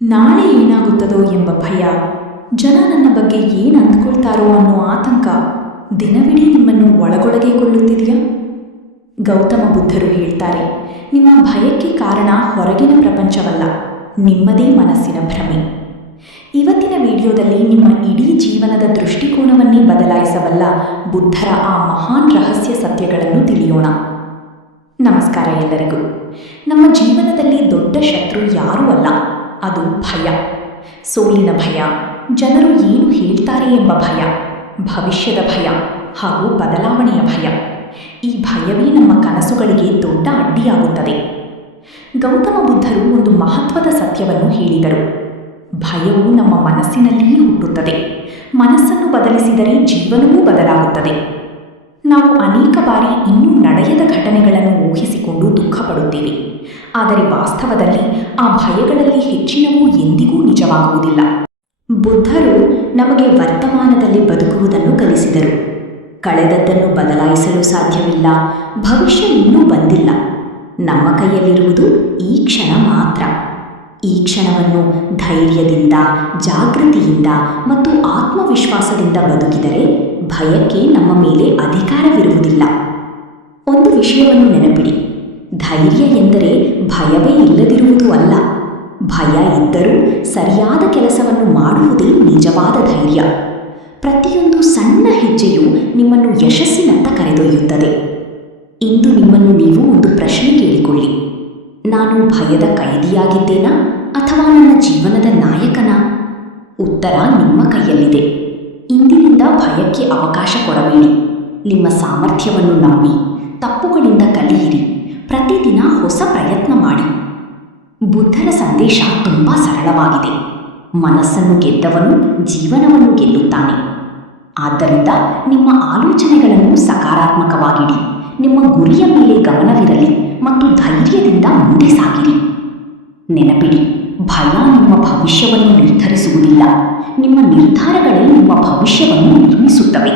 ನಾಳೆ ಏನಾಗುತ್ತದೋ ಎಂಬ ಭಯ, ಜನ ನನ್ನ ಬಗ್ಗೆ ಏನು ಅಂದ್ಕೊಳ್ತಾರೋ ಅನ್ನೋ ಆತಂಕ ದಿನವಿಡೀ ನಿಮ್ಮನ್ನು ಒಳಗೊಳಗೆ ಕೊಲ್ಲುತ್ತಿದೆಯಾ? ಗೌತಮ ಬುದ್ಧರು ಹೇಳ್ತಾರೆ, ನಿಮ್ಮ ಭಯಕ್ಕೆ ಕಾರಣ ಹೊರಗಿನ ಪ್ರಪಂಚವಲ್ಲ, ನಿಮ್ಮದೇ ಮನಸ್ಸಿನ ಭ್ರಮೆ. ಇವತ್ತಿನ ವಿಡಿಯೋದಲ್ಲಿ ನಿಮ್ಮ ಇಡೀ ಜೀವನದ ದೃಷ್ಟಿಕೋನವನ್ನೇ ಬದಲಾಯಿಸಬಲ್ಲ ಬುದ್ಧರ ಆ ಮಹಾನ್ ರಹಸ್ಯ ಸತ್ಯಗಳನ್ನು ತಿಳಿಯೋಣ. ನಮಸ್ಕಾರ ಎಲ್ಲರಿಗೂ. ನಮ್ಮ ಜೀವನದಲ್ಲಿ ದೊಡ್ಡ ಶತ್ರು ಯಾರೂ ಅಲ್ಲ, ಅದು ಭಯ. ಸೋಲಿನ ಭಯ, ಜನರು ಏನು ಹೇಳ್ತಾರೆ ಎಂಬ ಭಯ, ಭವಿಷ್ಯದ ಭಯ ಹಾಗೂ ಬದಲಾವಣೆಯ ಭಯ. ಈ ಭಯವೇ ನಮ್ಮ ಕನಸುಗಳಿಗೆ ದೊಡ್ಡ ಅಡ್ಡಿಯಾಗುತ್ತದೆ. ಗೌತಮ ಬುದ್ಧರು ಒಂದು ಮಹತ್ವದ ಸತ್ಯವನ್ನು ಹೇಳಿದರು. ಭಯವು ನಮ್ಮ ಮನಸ್ಸಿನಲ್ಲಿಯೇ ಹುಟ್ಟುತ್ತದೆ. ಮನಸ್ಸನ್ನು ಬದಲಿಸಿದರೆ ಜೀವನವೂ ಬದಲಾಗುತ್ತದೆ. ನಾವು ಅನೇಕ ಬಾರಿ ಇನ್ನೂ ನಡೆಯದ ಘಟನೆಗಳನ್ನು ಊಹಿಸಿಕೊಂಡು ದುಃಖಪಡುತ್ತೇವೆ. ಆದರೆ ವಾಸ್ತವದಲ್ಲಿ ಆ ಭಯಗಳಲ್ಲಿ ಹೆಚ್ಚಿನವು ಎಂದಿಗೂ ನಿಜವಾಗುವುದಿಲ್ಲ. ಬುದ್ಧರು ನಮಗೆ ವರ್ತಮಾನದಲ್ಲಿ ಬದುಕುವುದನ್ನು ಕಲಿಸಿದರು. ಕಳೆದದ್ದನ್ನು ಬದಲಾಯಿಸಲು ಸಾಧ್ಯವಿಲ್ಲ, ಭವಿಷ್ಯ ಇನ್ನೂ ಬಂದಿಲ್ಲ. ನಮ್ಮ ಕೈಯಲ್ಲಿರುವುದು ಈ ಕ್ಷಣ ಮಾತ್ರ. ಈ ಕ್ಷಣವನ್ನು ಧೈರ್ಯದಿಂದ, ಜಾಗೃತಿಯಿಂದ ಮತ್ತು ಆತ್ಮವಿಶ್ವಾಸದಿಂದ ಬದುಕಿದರೆ ಭಯಕ್ಕೆ ನಮ್ಮ ಮೇಲೆ ಅಧಿಕಾರವಿರುವುದಿಲ್ಲ. ಒಂದು ವಿಷಯವನ್ನು ನೆನಪಿಡಿ, ಧೈರ್ಯ ಎಂದರೆ ಭಯವೇ ಇಲ್ಲದಿರುವುದು ಅಲ್ಲ. ಭಯ ಇದ್ದರೂ ಸರಿಯಾದ ಕೆಲಸವನ್ನು ಮಾಡುವುದೇ ನಿಜವಾದ ಧೈರ್ಯ. ಪ್ರತಿಯೊಂದು ಸಣ್ಣ ಹೆಜ್ಜೆಯು ನಿಮ್ಮನ್ನು ಯಶಸ್ಸಿನತ್ತ ಕರೆದೊಯ್ಯುತ್ತದೆ. ಇಂದು ನಿಮ್ಮನ್ನು ನೀವು ಒಂದು ಪ್ರಶ್ನೆ ಕೇಳಿಕೊಳ್ಳಿ. ನಾನು ಭಯದ ಕೈದಿಯಾಗಿದ್ದೇನಾ ಅಥವಾ ನನ್ನ ಜೀವನದ ನಾಯಕನಾ? ಉತ್ತರ ನಿಮ್ಮ ಕೈಯಲ್ಲಿದೆ. ಇಂದಿನಿಂದ ಭಯಕ್ಕೆ ಅವಕಾಶ ಕೊಡಬೇಡಿ. ನಿಮ್ಮ ಸಾಮರ್ಥ್ಯವನ್ನು ನಂಬಿ, ತಪ್ಪುಗಳಿಂದ ಕಲಿಯಿರಿ, ಪ್ರತಿದಿನ ಹೊಸ ಪ್ರಯತ್ನ ಮಾಡಿ. ಬುದ್ಧರ ಸಂದೇಶ ತುಂಬ ಸರಳವಾಗಿದೆ. ಮನಸ್ಸನ್ನು ಗೆದ್ದವನು ಜೀವನವನ್ನು ಗೆಲ್ಲುತ್ತಾನೆ. ಆದ್ದರಿಂದ ನಿಮ್ಮ ಆಲೋಚನೆಗಳನ್ನು ಸಕಾರಾತ್ಮಕವಾಗಿಡಿ. ನಿಮ್ಮ ಗುರಿಯ ಮೇಲೆ ಗಮನವಿರಲಿ ಮತ್ತು ಧೈರ್ಯದಿಂದ ಮುಂದೆ ಸಾಗಿರಿ. ನೆನಪಿಡಿ, ಭಯ ನಿಮ್ಮ ಭವಿಷ್ಯವನ್ನು ನಿರ್ಧರಿಸುವುದಿಲ್ಲ. ನಿಮ್ಮ ನಿರ್ಧಾರಗಳೇ ನಿಮ್ಮ ಭವಿಷ್ಯವನ್ನು ನಿರ್ಮಿಸುತ್ತವೆ.